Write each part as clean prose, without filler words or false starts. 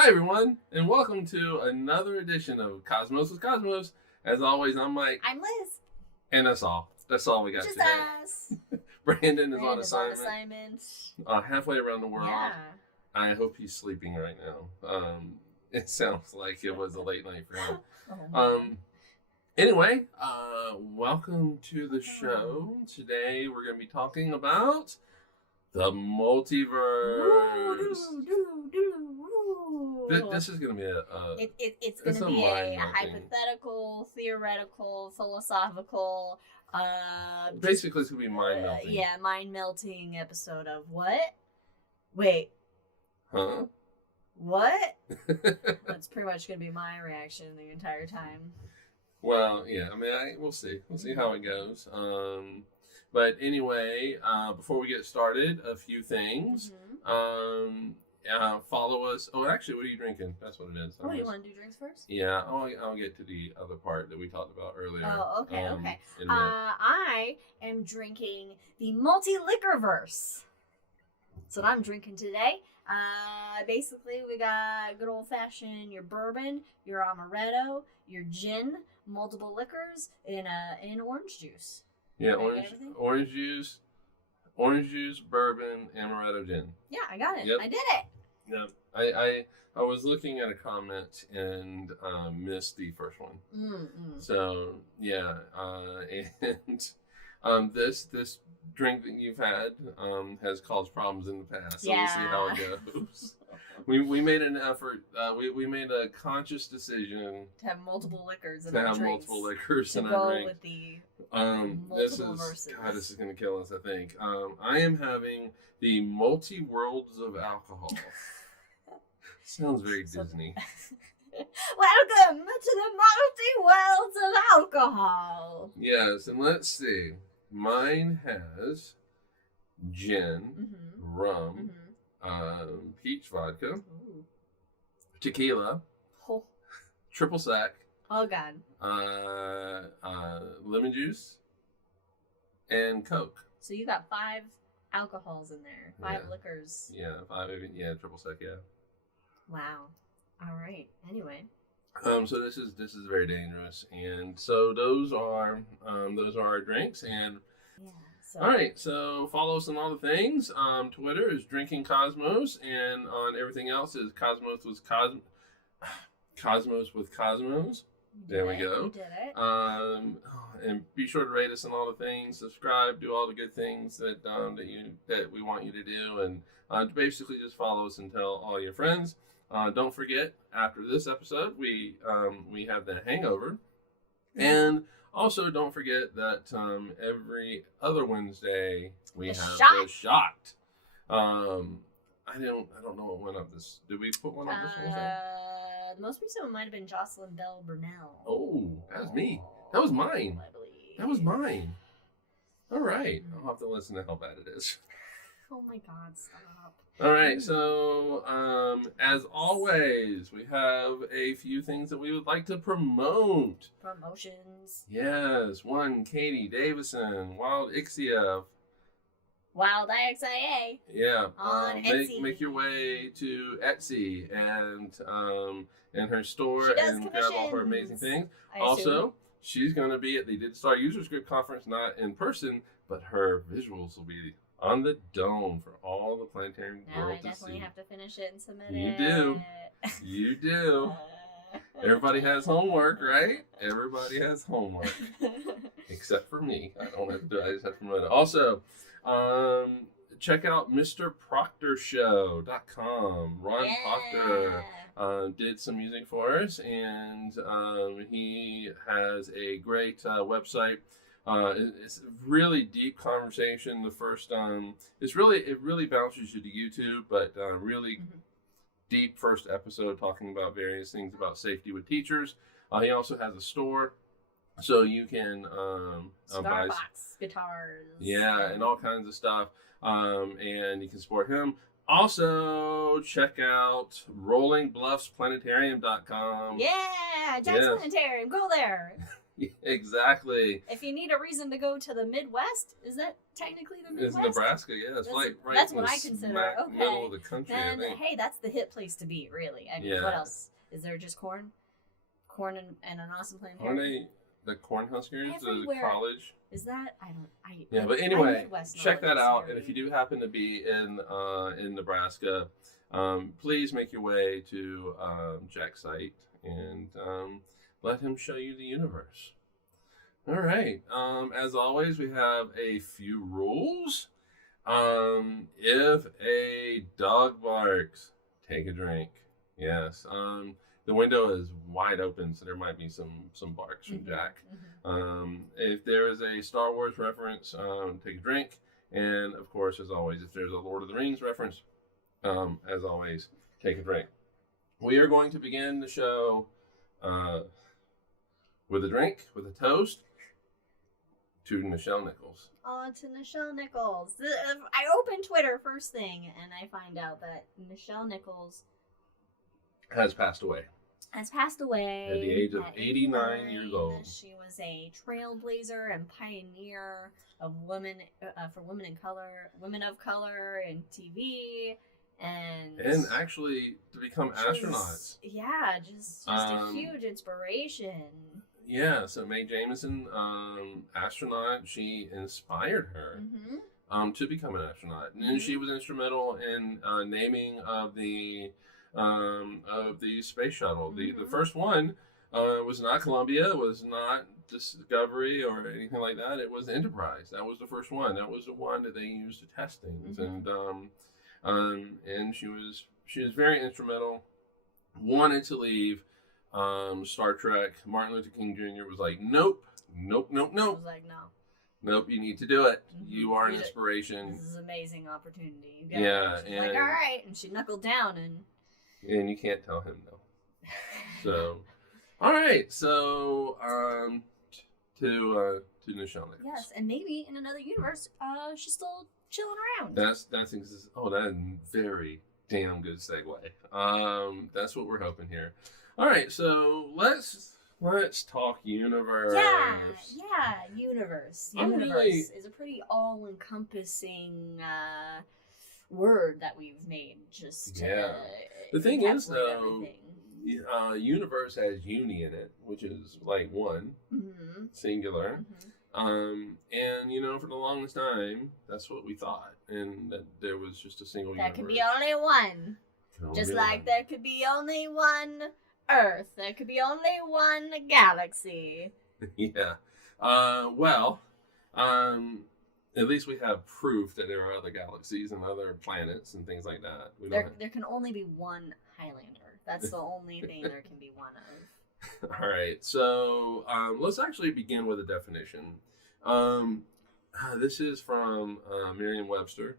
Hi everyone, and welcome to another edition of Cosmos with Cosmos. As always, I'm Mike. I'm Liz. And that's all. That's all we got Just today. Us. Brandon is on assignment. On Halfway around the world. Yeah. I hope he's sleeping right now. It sounds like it was a late night for him. Anyway, welcome to the show. Today we're going to be talking about the multiverse. This is going to be it's going to be a hypothetical, theoretical, philosophical, basically it's going to be mind-melting. Yeah, mind-melting episode of what? Wait. Huh? What? That's pretty much going to be my reaction the entire time. Well, yeah, I mean, we'll see. We'll see how it goes. But anyway, before we get started, a few things. Follow us. Oh, actually, what are you drinking? That's what it is. Oh, you want to do drinks first? Yeah, I'll get to the other part that we talked about earlier. Oh, okay, okay. I am drinking the MultiLiquor-verse. That's what I'm drinking today. Basically, we got good old-fashioned your bourbon, your amaretto, your gin, multiple liquors, and orange juice. Yeah, orange juice, bourbon, amaretto, gin. Yeah, I got it. Yep. I did it. Yeah, I was looking at a comment and missed the first one. So yeah, and this drink that you've had has caused problems in the past. So we'll see how it goes. We made an effort. We made a conscious decision to have multiple liquors in our drinks. multiple liquors in our drinks. With the this is gonna kill us. I think. I am having the multi-worlds of alcohol. Sounds very Disney. Welcome to the multi-worlds of alcohol. Yes, and let's see. Mine has gin, rum, peach vodka, tequila, triple sec. Oh God. Lemon juice, and Coke. So you got 5 alcohols in there, 5 liquors. Yeah, 5. Yeah, triple sec. Yeah. Wow. All right. Anyway. So this is very dangerous, and so those are our drinks, and all right. So follow us on all the things. Twitter is Drinking Cosmos, and on everything else is Cosmos with Cosmos. There we go. You did it. And be sure to rate us on all the things. Subscribe. Do all the good things that we want you to do, and basically just follow us and tell all your friends. Don't forget, after this episode, we have the hangover. And also don't forget that every other Wednesday we have the shot. I don't know what went up this. Did we put one up this Wednesday? The most recent one might have been Jocelyn Bell Burnell. Oh, that was me. That was mine. I believe. That was mine. All right. I'll have to listen to how bad it is. Oh my God, stop. All right, so as always, we have a few things that we would like to promote. Promotions. Yes, one, Katie Davison, Wildixia. Wildixia. Yeah. On Etsy. Make your way to Etsy and her store and grab all her amazing things. Also, she's going to be at the Digital Users Group Conference, not in person, but her visuals will be on the dome for all the Planetarium world to see. I definitely have to finish it and submit it. You do. You do. Everybody has homework, right? Everybody has homework. Except for me. I don't have to do it. I just have to promote it. Also, check out MrProctorShow.com. Ron Proctor did some music for us, and he has a great website. It's a really deep conversation. The first, it really bounces you to YouTube, but really deep first episode talking about various things about safety with teachers. He also has a store, so you can buy guitars. Yeah, and all kinds of stuff. And you can support him. Also, check out rollingbluffsplanetarium.com. Yeah, Jack's Planetarium. Go there. Exactly. If you need a reason to go to the Midwest, is that technically the Midwest? It's Nebraska, yeah. It's right that's in what the I consider. smack Okay. middle of the country, Then, I think. hey, that's the hit place to be, really. I mean, what else? Is there just corn? Corn and an awesome planetarium? Aren't they the Cornhuskers, the college? Is that? Yeah, but anyway, check that out. And if you do happen to be in Nebraska, please make your way to Jack's site and let him show you the universe. All right. As always, we have a few rules. If a dog barks, take a drink. Yes. The window is wide open, so there might be some barks from Jack. If there is a Star Wars reference, take a drink. And of course, as always, if there's a Lord of the Rings reference, as always, take a drink. We are going to begin the show with a drink, with a toast to Nichelle Nichols. Oh, to Nichelle Nichols. I open Twitter first thing, and I find out that Nichelle Nichols has passed away. At the age of 89 years old. She was a trailblazer and pioneer of women for women of color in TV, and actually to become astronauts. Yeah, just a huge inspiration. Yeah, so Mae Jemison, astronaut, she inspired her to become an astronaut, and she was instrumental in naming of the space shuttle. The first one was not Columbia, was not Discovery or anything like that. It was Enterprise. That was the first one. That was the one that they used to test things, and she was very instrumental. Wanted to leave Star Trek. Martin Luther King Jr. was like, nope. I was like, no. Nope, you need to do it. You are an inspiration. This is an amazing opportunity. Yeah, and like, all right, and she knuckled down and you can't tell him no. So, all right. So, to Nichelle Nichols. Yes, and maybe in another universe, she's still chilling around. That is a very damn good segue. That's what we're hoping here. All right. So let's talk universe. Yeah, universe. Universe is a pretty all-encompassing word that we've made. The thing is, though, universe has uni in it, which is like one, singular. And for the longest time, that's what we thought, and that there was just a single universe. There could be only one. Just like there could be only one Earth. There could be only one galaxy. Yeah. At least we have proof that there are other galaxies and other planets and things like that. There can only be one Highlander. That's the only thing there can be one of. All right. So let's actually begin with a definition. This is from Merriam-Webster.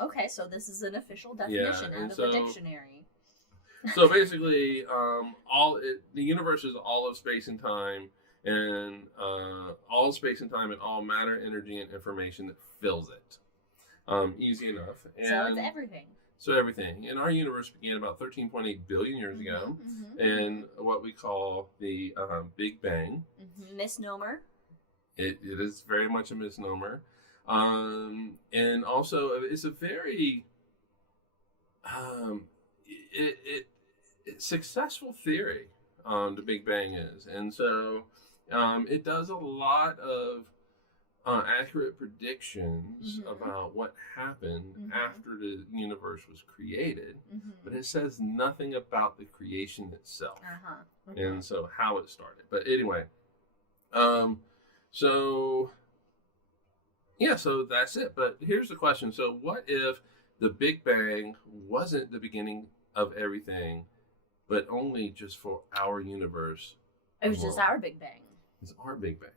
Okay, so this is an official definition out of the dictionary. So basically, the universe is all of space and time, and all space and time and all matter, energy, and information that fills it. Easy enough. And so it's everything. So everything. And our universe began about 13.8 billion years ago in what we call the Big Bang. Misnomer. It is very much a misnomer. And also, it's a very successful theory. The Big Bang is. And so it does a lot of accurate predictions about what happened after the universe was created, but it says nothing about the creation itself, and so how it started. But anyway, so that's it. But here's the question. So what if the Big Bang wasn't the beginning of everything, but only just for our universe? It was just our Big Bang. It's our Big Bang.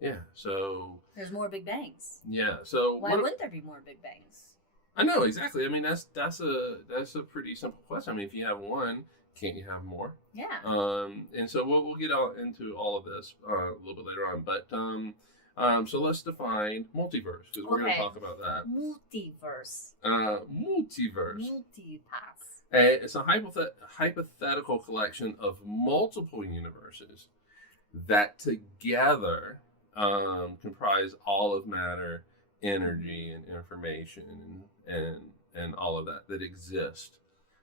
Yeah, so there's more Big Bangs. Yeah, so why wouldn't there be more Big Bangs? I know, exactly. I mean, that's a pretty simple question. I mean, if you have one, can't you have more? Yeah. And so we'll get into all of this a little bit later on. But so let's define multiverse, because we're going to talk about that. Multiverse. Multiverse. Multipass. It's a hypothetical collection of multiple universes that together comprise all of matter, energy, and information, and all of that exist.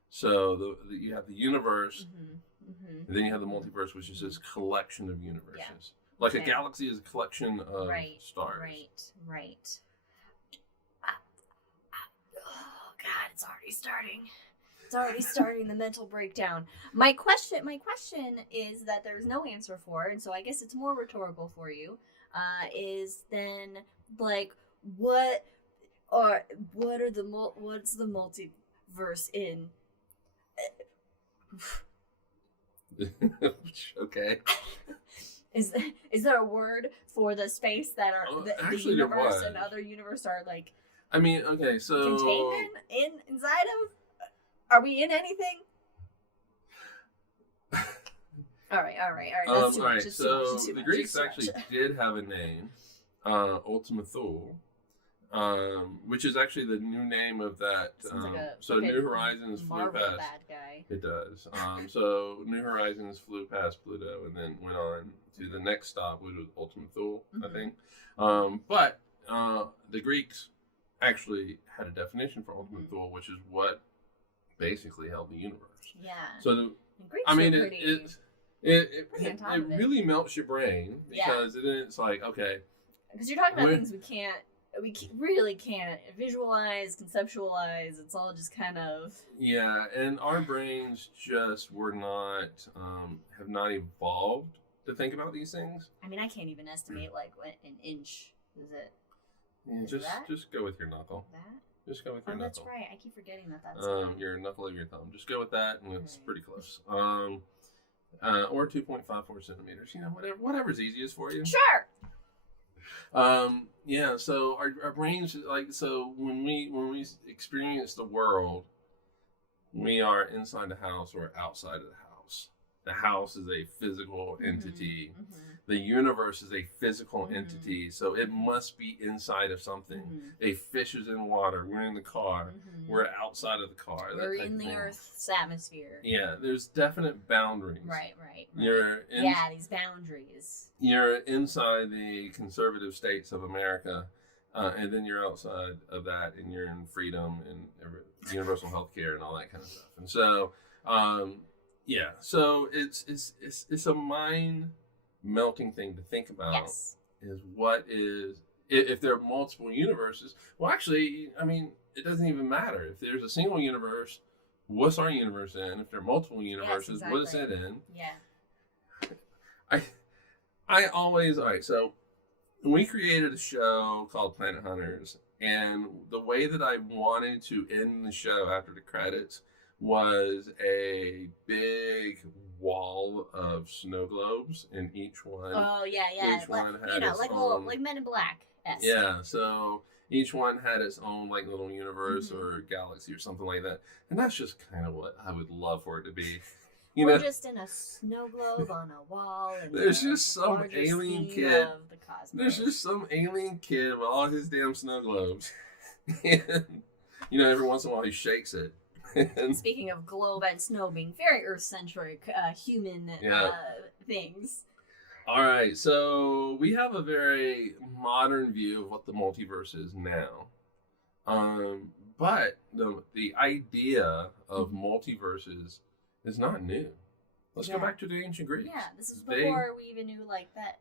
So you have the universe, and then you have the multiverse, which is this collection of universes. Yeah. Like a galaxy is a collection of stars. Right. Oh God, it's already starting. It's already starting the mental breakdown. My question is that there's no answer for, and so I guess it's more rhetorical for you. Is then like what's the multiverse in? Okay. Is there a word for the space that are the universe and other universe are like? I mean, okay, so containment inside of. Are we in anything? All right. That's too much. So the Greeks actually did have a name, Ultima Thule, which is actually the new name of that. So New Horizons flew past. Bad guy. It does. So New Horizons flew past Pluto and then went on to the next stop, which was Ultima Thule, I think. But the Greeks actually had a definition for Ultima Thule, which is what basically held the universe. Yeah. So it really melts your brain because then it's like, okay, because you're talking about things we really can't visualize, conceptualize. It's all just kind of and our brains just were not have not evolved to think about these things. I mean, I can't even estimate like what an inch is it. Just go with your knuckle. Just go with your knuckle. That's right. I keep forgetting that's your knuckle of your thumb. Just go with that, and it's pretty close. Or 2.54 centimeters. You know, whatever's easiest for you. Sure. So our brains when we experience the world, we are inside the house or outside of the house. The house is a physical entity. The universe is a physical entity, so it must be inside of something. A fish is in water. We're in the car. We're outside of the car. We're in the Earth's atmosphere. Yeah, there's definite boundaries. Right. These boundaries. You're inside the conservative states of America, and then you're outside of that, and you're in freedom and universal health care and all that kind of stuff. And so, so it's a mind melting thing to think about. Is what is if there are multiple universes. Well, actually, I mean, it doesn't even matter if there's a single universe. What's our universe in? If there are multiple universes, what is it in? I always so we created a show called Planet Hunters, and the way that I wanted to end the show after the credits was a big wall of snow globes, and each one. Oh yeah. Each one had its own, like Men in Black. Yeah, so each one had its own like little universe or galaxy or something like that, and that's just kind of what I would love for it to be. We're just in a snow globe on a wall. And there's just some alien kid. There's just some alien kid with all his damn snow globes, and every once in a while he shakes it. Speaking of globe and snow being very Earth-centric, human things. All right, so we have a very modern view of what the multiverse is now. But the idea of multiverses is not new. Let's go back to the ancient Greeks. Yeah, this is before we even knew that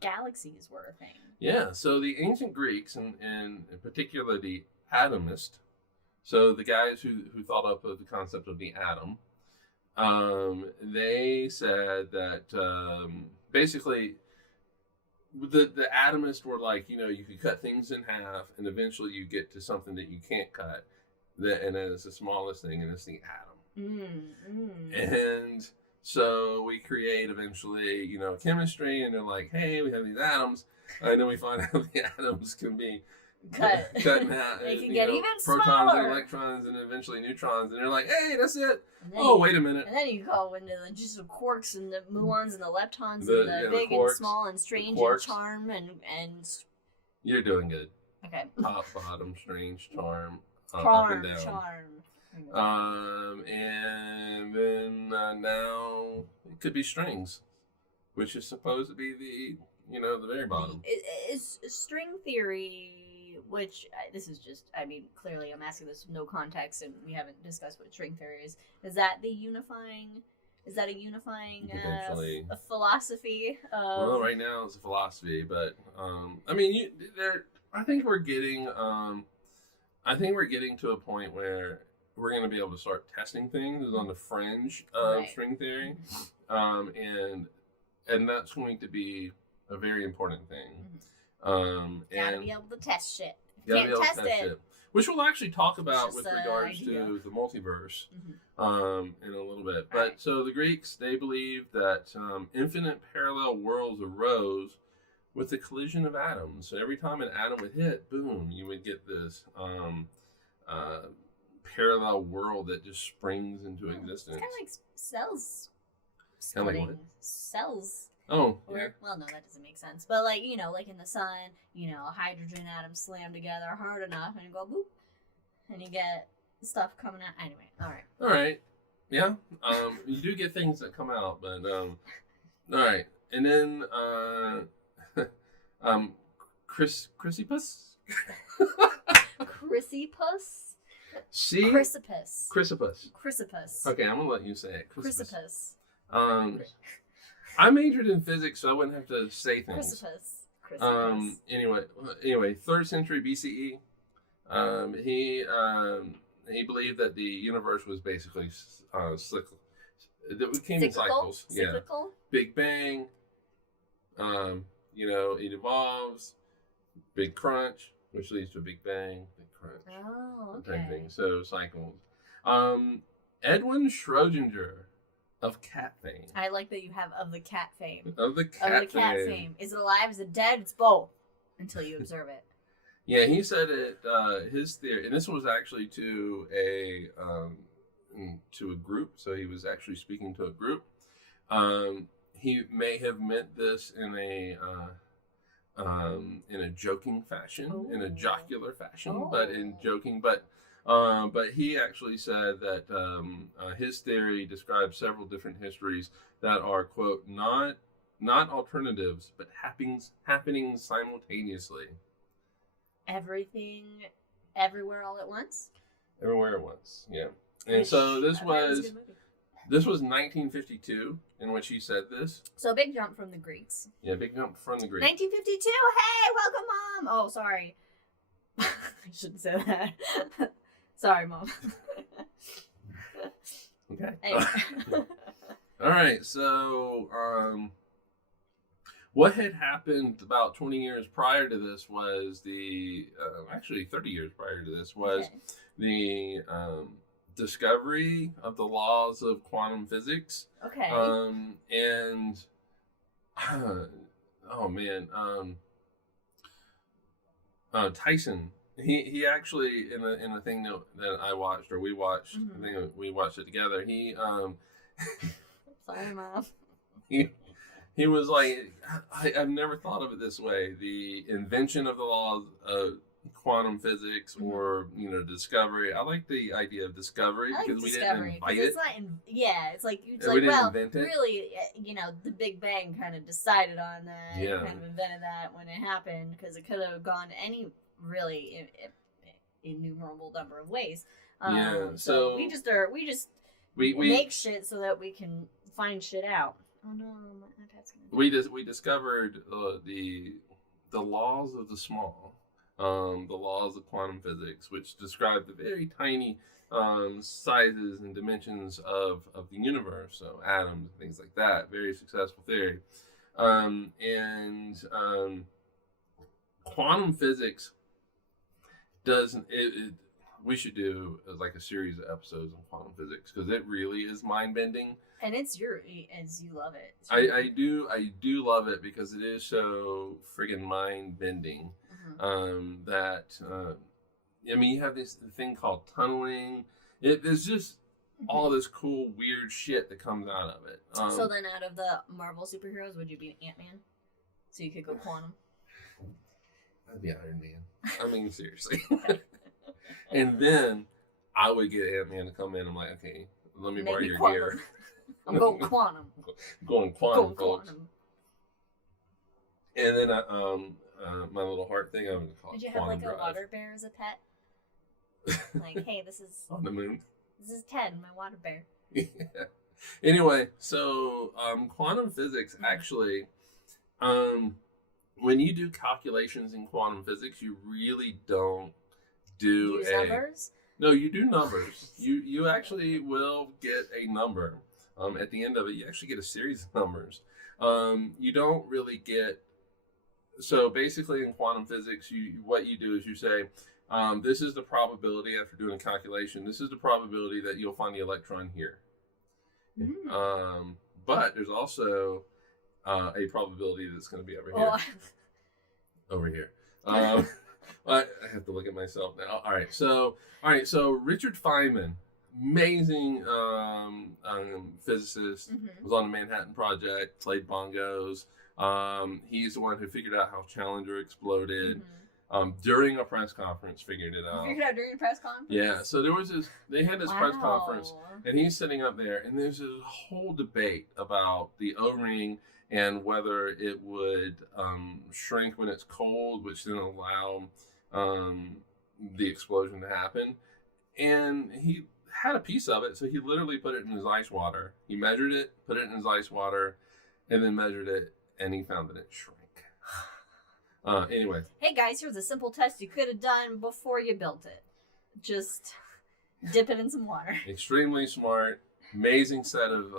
galaxies were a thing. Yeah, so the ancient Greeks, and in particular the atomist, so the guys who thought up of the concept of the atom, they said that basically the atomists were like, you could cut things in half and eventually you get to something that you can't cut. And then it's the smallest thing, and it's the atom. And so we create eventually, chemistry, and they're like, hey, we have these atoms. And then we find out the atoms can be cut in half. They can get even protons smaller. And electrons and eventually neutrons. And they're like, hey, that's it. Wait a minute. And then you go into just the quarks and the muons and the leptons and the big and small and strange and charm and. You're doing good. Okay. Top, bottom, strange, charm, up and down. Charm. And then now it could be strings. which is supposed to be the the very bottom. Is string theory, which this is just, I mean, clearly I'm asking this with no context, and we haven't discussed what string theory is. Is that a unifying a philosophy? Well, right now it's a philosophy, but I mean, I think we're getting to a point where we're going to be able to start testing things on the fringe of string theory, and that's going to be a very important thing. Gotta be able to test shit. If you can't test it. Which we'll actually talk about with regards to the multiverse in a little bit. But so the Greeks, they believed that infinite parallel worlds arose with the collision of atoms. So every time an atom would hit, boom, you would get this parallel world that just springs into existence. It's kind of like cells. Kind of like what? Cells. Oh, yeah. Well, no, that doesn't make sense. But like, like in the sun, hydrogen atoms slam together hard enough and you go boop, and you get stuff coming out. Anyway, all right. Yeah. You do get things that come out, but all right. And then Chrysippus? Chrysippus? See? Chrysippus. Okay, I'm gonna let you say it. Chrysippus. I majored in physics, so I wouldn't have to say things. Chrysippus. Anyway, 3rd century BCE. He believed that the universe was basically cyclical. It came in cycles. Cyclical? Yeah. Big Bang. It evolves. Big Crunch, which leads to a Big Bang. Big Crunch. Oh, okay. Type thing. So cycles. Edwin Schrödinger. Of cat fame. I like that you have of the cat fame. Of the cat fame. Is it alive? Is it dead? It's both until you observe it. Yeah, he said it. His theory, and this was actually to a group. So he was actually speaking to a group. He may have meant this in a joking fashion, in a jocular fashion, but in joking, but he actually said that his theory describes several different histories that are, quote, not alternatives, but happening simultaneously. Everything, everywhere, all at once. Everywhere at once, yeah. And so this was 1952 in which he said this. So a big jump from the Greeks. Yeah, big jump from the Greeks. 1952. Hey, welcome, Mom. Oh, sorry. I shouldn't say that. Sorry, Mom. Okay. Anyway. All right. So, what had happened about 20 years prior to this was actually 30 years prior to this was the discovery of the laws of quantum physics. Okay. And oh man, Tyson. He actually in a thing that I watched or we watched. I think we watched it together. He Sorry, Mom. He was like, I've never thought of it this way. The invention of the laws of quantum physics, or discovery. I like the idea of discovery because we didn't invite it. It's not. It's like really, the Big Bang kind of decided on that. Yeah. Kind of invented that when it happened because it could have gone any really innumerable number of ways. So we just make shit so that we can find shit out. Oh no, my iPad's gonna. We discovered the laws of the small, the laws of quantum physics, which describe the very tiny sizes and dimensions of the universe, so atoms and things like that. Very successful theory, and quantum physics doesn't. We should do like a series of episodes on quantum physics because it really is mind bending. And you love it. I do love it because it is so friggin' mind bending. That you have this thing called tunneling. There's just all this cool weird shit that comes out of it. So then, out of the Marvel superheroes, would you be Ant-Man? So you could go quantum. I'd be Iron Man. I mean, seriously. And then I would get Ant-Man to come in. I'm like, okay, let me borrow your gear. I'm going quantum. Going quantum, folks. And then my little heart thing, I'm gonna call it Did you have quantum like a drive. water bear as a pet? Like, hey, this is On the moon. This is Ted, my water bear. Yeah. Anyway, so quantum physics actually, when you do calculations in quantum physics, you really don't do Use numbers? No, you do numbers. You actually will get a number. At the end of it, you actually get a series of numbers. You don't really get. So basically, in quantum physics, what you do is you say, this is the probability after doing a calculation. This is the probability that you'll find the electron here. But there's also a probability that's going to be over here. Over here. I have to look at myself now. All right. So Richard Feynman, amazing physicist, was on the Manhattan Project, played bongos. He's the one who figured out how Challenger exploded. During a press conference, figured it out. Figured out during a press conference? Yeah. So they had this press conference, and he's sitting up there, and there's a whole debate about the O-ring and whether it would shrink when it's cold, which then allow the explosion to happen. And he had a piece of it, so he literally put it in his ice water. He measured it, put it in his ice water, and then measured it, and he found that it shrank. Anyway. Hey guys, here's a simple test you could have done before you built it. Just dip it in some water. Extremely smart, amazing set of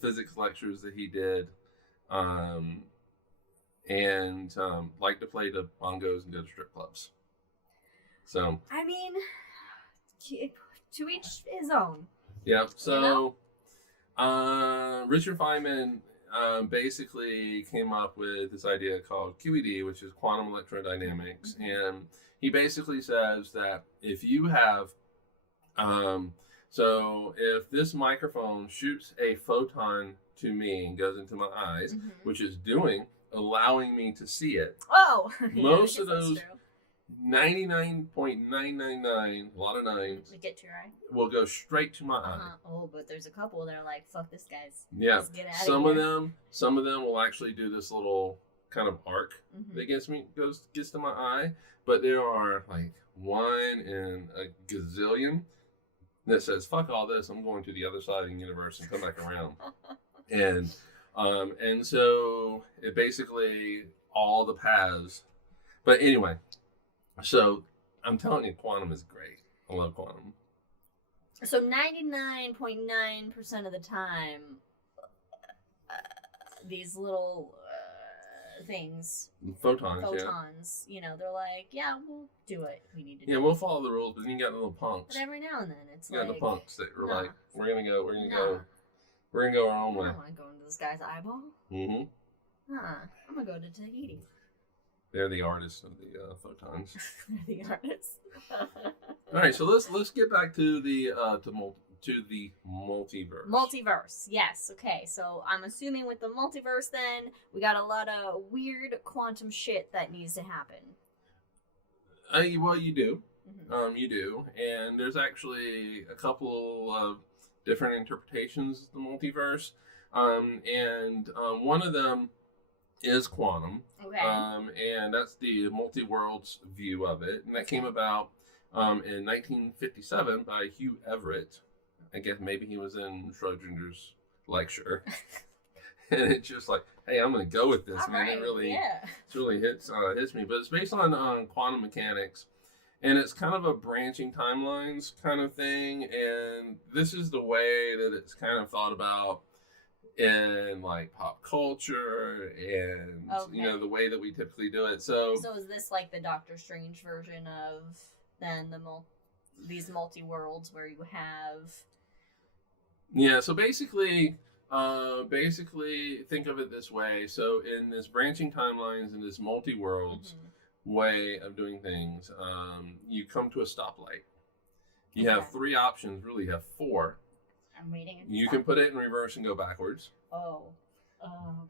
physics lectures that he did, and liked to play the bongos and go to strip clubs. So I mean, to each his own. Yeah. So You Richard Feynman basically came up with this idea called QED, which is quantum electrodynamics, and he basically says that if you have so if this microphone shoots a photon to me and goes into my eyes, which is allowing me to see it. Oh, most of those 99.999, a lot of nines, get to your eye, will go straight to my eye. Oh, but there's a couple that are like, fuck this, guys. Yeah, Let's get out some of of them will actually do this little kind of arc that gets to my eye, but there are like 1 in a gazillion that says, fuck all this, I'm going to the other side of the universe and come back around. And so it basically all the paths. But anyway, so I'm telling you, quantum is great. I love quantum. So 99.9% of the time, these little things, photons, they're like, yeah, we'll do it. We need to. Yeah, we'll follow the rules, but then you got little punks. But every now and then, it's you like got the punks that are like, we're gonna go our own way. I don't want to go into this guy's eyeball. I'm gonna go to Tahiti. They're the artists of the photons. They're the artists. All right, so let's get back to the multiverse. Multiverse, yes. Okay, so I'm assuming with the multiverse, then we got a lot of weird quantum shit that needs to happen. Well, you do. You do, and there's actually a couple of different interpretations of the multiverse, and one of them is quantum. Okay. And that's the multi-worlds view of it, and that came about in 1957 by Hugh Everett. I guess maybe he was in Schrodinger's lecture, and it's just like, hey, I'm going to go with this, All man. right, It really hits me. But it's based on quantum mechanics, and it's kind of a branching timelines kind of thing. And this is the way that it's kind of thought about in like pop culture and the way that we typically do it. So is this like the Doctor Strange version of then these multi-worlds where you have? Yeah, so basically think of it this way. So in this branching timelines and this multi-worlds way of doing things, you come to a stoplight. You have 3 options, really you have 4. I'm waiting. You can put it in reverse and go backwards.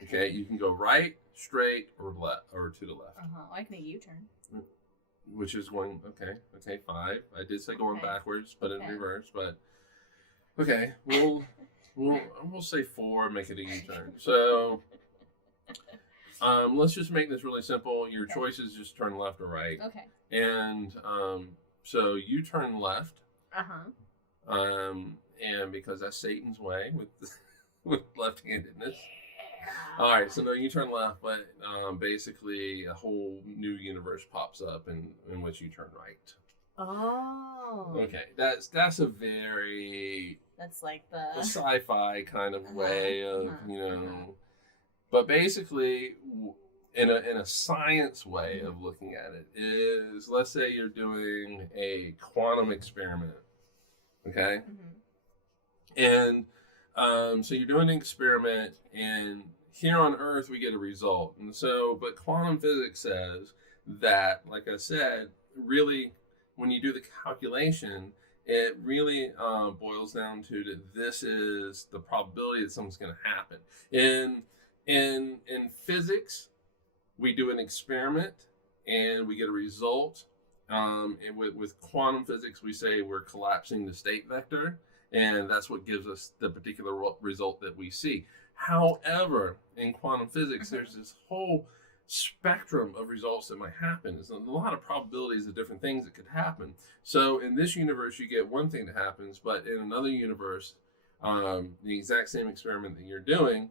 Okay. You can go right, straight, or left, or to the left. I can make a U-turn. Which is going, okay, 5. I did say going backwards, put it in reverse, but okay, we'll say 4, make it a U-turn. So Let's just make this really simple. Your choices just turn left or right. Okay. And so you turn left. And because that's Satan's way with left-handedness. Yeah. All right, so no, you turn left, but basically a whole new universe pops up in which you turn right. Oh. Okay, that's a very... That's like the sci-fi kind of way of, But basically, in a science way of looking at it is, let's say you're doing a quantum experiment, okay? And so you're doing an experiment, and here on Earth we get a result. And so, but quantum physics says that, like I said, really, when you do the calculation, it really boils down to that this is the probability that something's going to happen. In physics, we do an experiment and we get a result. And with quantum physics, we say we're collapsing the state vector, and that's what gives us the particular result that we see. However, in quantum physics, there's this whole spectrum of results that might happen. There's a lot of probabilities of different things that could happen. So in this universe, you get one thing that happens, but in another universe, the exact same experiment that you're doing,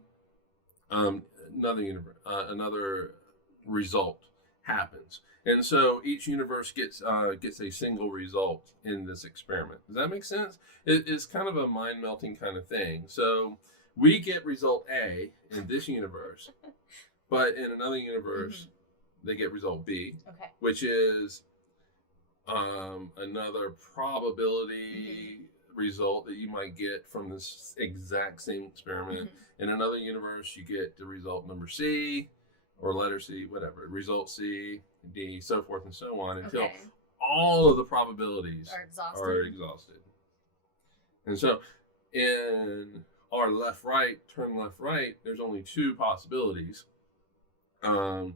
another result happens. And so each universe gets a single result in this experiment. Does that make sense? It's kind of a mind-melting kind of thing. So we get result A in this universe, but in another universe, they get result B, which is another probability result that you might get from this exact same experiment. In another universe, you get the result number C, or letter C, whatever, result C, D, so forth and so on, until all of the probabilities are exhausted. And so in our left-right, turn left-right, there's only two possibilities. You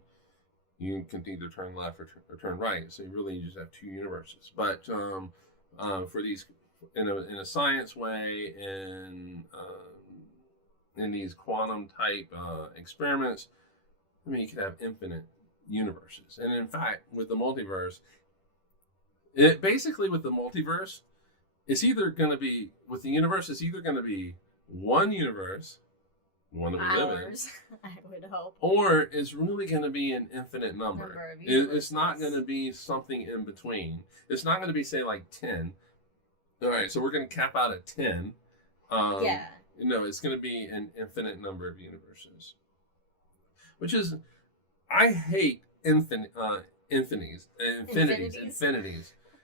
can either turn left or turn right, so you really just have two universes. But for these, in a science way, in these quantum type experiments, I mean, you could have infinite universes. And in fact, with the multiverse, with the multiverse, it's either going to be, with the universe, it's either going to be one universe, the one that we live in, I would hope, or it's really going to be an infinite number. It's not going to be something in between. It's not going to be, say, like 10. All right, so we're going to cap out at 10. No, it's going to be an infinite number of universes. Which is, I hate infinities.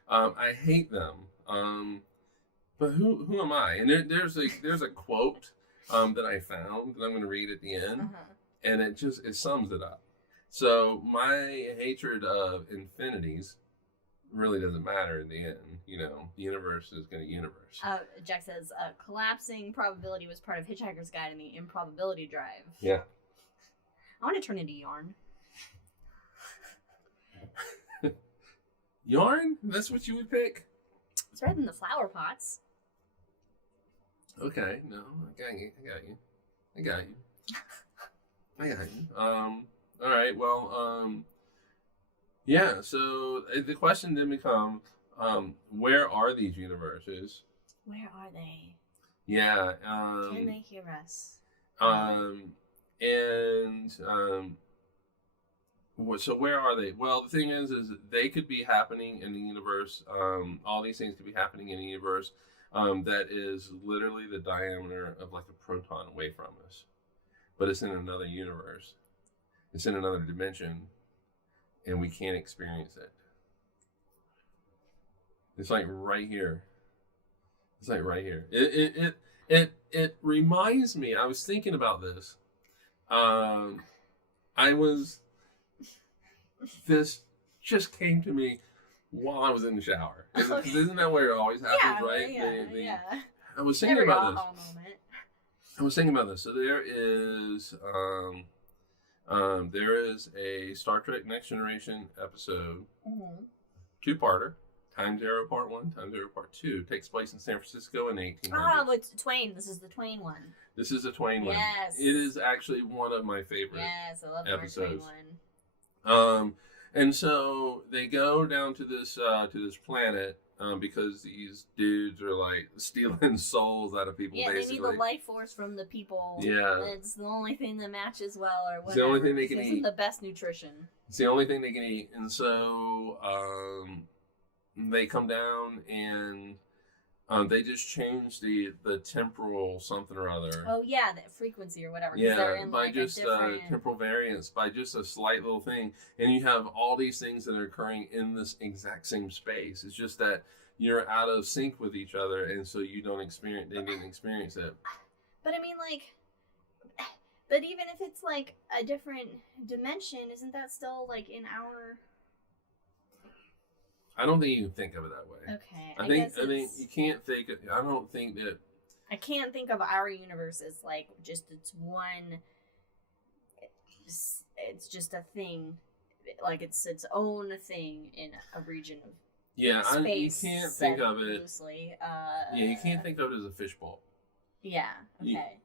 I hate them. But who am I? And there's a quote that I found that I'm going to read at the end, and it sums it up. So my hatred of infinities really doesn't matter in the end. The universe is going to universe. Jack says, collapsing probability was part of Hitchhiker's Guide in the Improbability Drive. Yeah. I want to turn into yarn. Yarn? That's what you would pick? It's rather than the flower pots. Okay, no, I got you. All right, well, yeah, so the question then becomes, where are these universes? Where are they? Yeah. Can they hear us? So where are they? Well, the thing is they could be happening in the universe. All these things could be happening in a universe that is literally the diameter of like a proton away from us, but it's in another universe. It's in another dimension, and we can't experience it. It's like right here. It reminds me. I was thinking about this. This just came to me while I was in the shower. Isn't that where it always happens, right? Yeah. I was thinking about this. So there is a Star Trek Next Generation episode, two-parter, Time Zero Part 1, Time Zero Part 2 takes place in San Francisco in 1800s. Oh, it's Twain. This is the Twain one. This is a Twain one. Yes. It is actually one of my favorite Yes, I love the episodes. Twain one. And so they go down to this planet because these dudes are like stealing souls out of people. Yeah, basically. they need the life force from the people. Yeah. It's the only thing that matches well, or whatever. It's the only thing they can eat. The best nutrition. It's the only thing they can eat. And so they come down and they just change the temporal something or other. Oh, yeah, the frequency or whatever. Yeah, they're in, by like, just different... temporal variance, by just a slight little thing. And you have all these things that are occurring in this exact same space. It's just that you're out of sync with each other, and so you don't experience, they didn't experience it. But I mean, like, but even if it's like a different dimension, isn't that still like in our... I don't think you can think of it that way. Okay. I think you can't think it. I don't think that... I can't think of our universe as like just it's one... It's just a thing. Like it's its own thing in a region of space. You can't think of it... Loosely. you can't think of it as a fishbowl. Yeah, okay.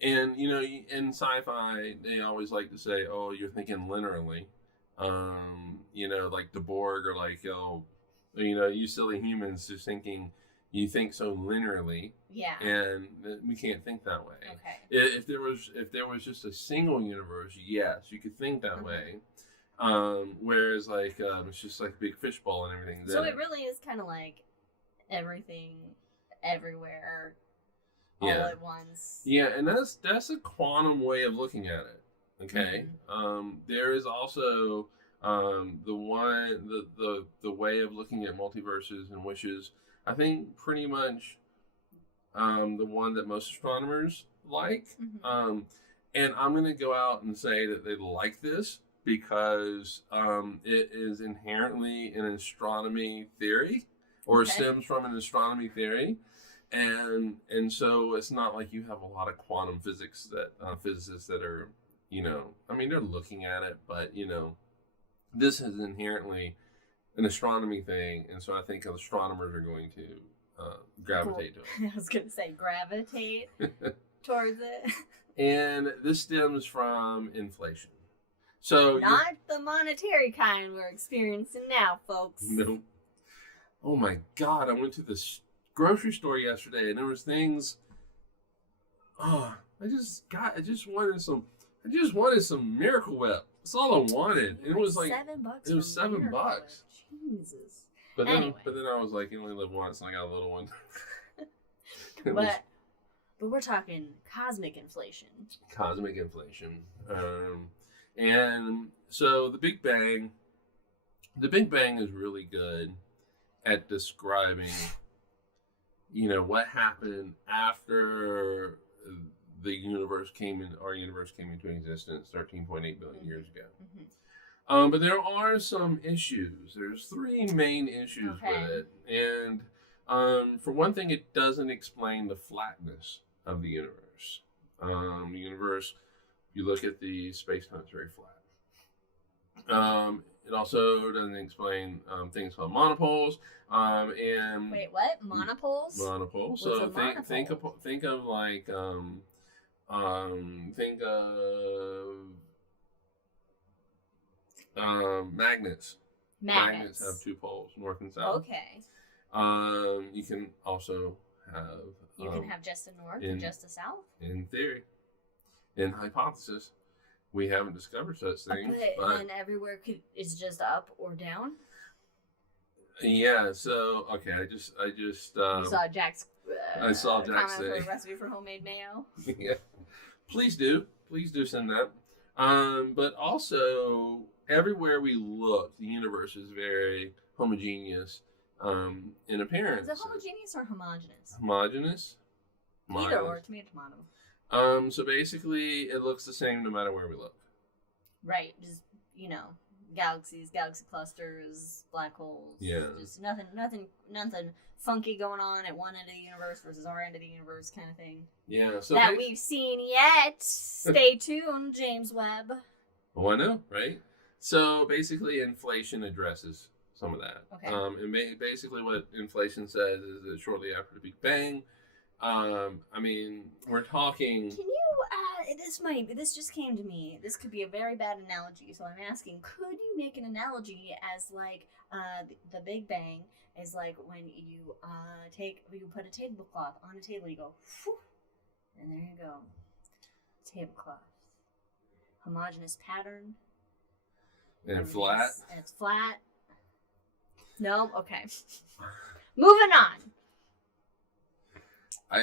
And, you know, in sci-fi, they always like to say, oh, you're thinking linearly. You know, like the Borg or like, oh, you know, you silly humans just thinking, you think so linearly. Yeah. And we can't think that way. Okay. If there was just a single universe, yes, you could think that way. Whereas like, it's just like a big fishbowl and everything. So it really is kind of like everything, everywhere, all at once. Yeah, and that's a quantum way of looking at it. Okay. There is also the way of looking at multiverses, and which is, I think, pretty much the one that most astronomers like. And I'm going to go out and say that they like this because it is inherently an astronomy theory, or stems from an astronomy theory. And so it's not like you have a lot of quantum physics that physicists that are, you know, I mean, they're looking at it, but, you know, this is inherently an astronomy thing. And so I think astronomers are going to gravitate to it. I was going to say gravitate towards it. And this stems from inflation. So not the monetary kind we're experiencing now, folks. No. Oh my God, I went to this grocery store yesterday and there was things. Oh, I just wanted some Miracle Whip. That's all I wanted. And it was like $7. It was $7. Jesus. But then I was like, you only live once, and I got a little one. But we're talking cosmic inflation. Cosmic inflation. And so the Big Bang is really good at describing, you know, what happened after our universe came into existence 13.8 billion years ago. But there are some issues. There's three main issues with it. And for one thing, it doesn't explain the flatness of the universe. The universe, if you look at the space-time, it's very flat. It also doesn't explain things called monopoles. And wait, what? Monopoles? Monopoles. What's So a monopole? think of like think of magnets. Magnets have two poles, north and south. Okay. You can also have. You can have just a north and just a south. In theory, in hypothesis, we haven't discovered such things. But then everywhere is just up or down. Yeah. So okay, I just. You saw Jack's. I saw Jack's comment for a recipe for homemade mayo. Yeah. Please do send that. But also, everywhere we look, the universe is very homogeneous in appearance. Is it homogeneous or homogeneous? Homogeneous. Either or, tomato. So basically, it looks the same no matter where we look. Right. Just, you know, galaxies, galaxy clusters, black holes. Yeah. Just nothing funky going on at one end of the universe versus our end of the universe kind of thing. Yeah. So that we've seen yet. Stay tuned, James Webb. Oh, I know, right? So basically, inflation addresses some of that. Okay. And basically what inflation says is that shortly after the Big Bang, I mean, we're talking. Can you? This just came to me. This could be a very bad analogy, so I'm asking: could you make an analogy as like the Big Bang is like when you put a tablecloth on a table, you go, whew, and there you go, tablecloth, homogeneous pattern, and flat. And it's flat. No, okay. Moving on.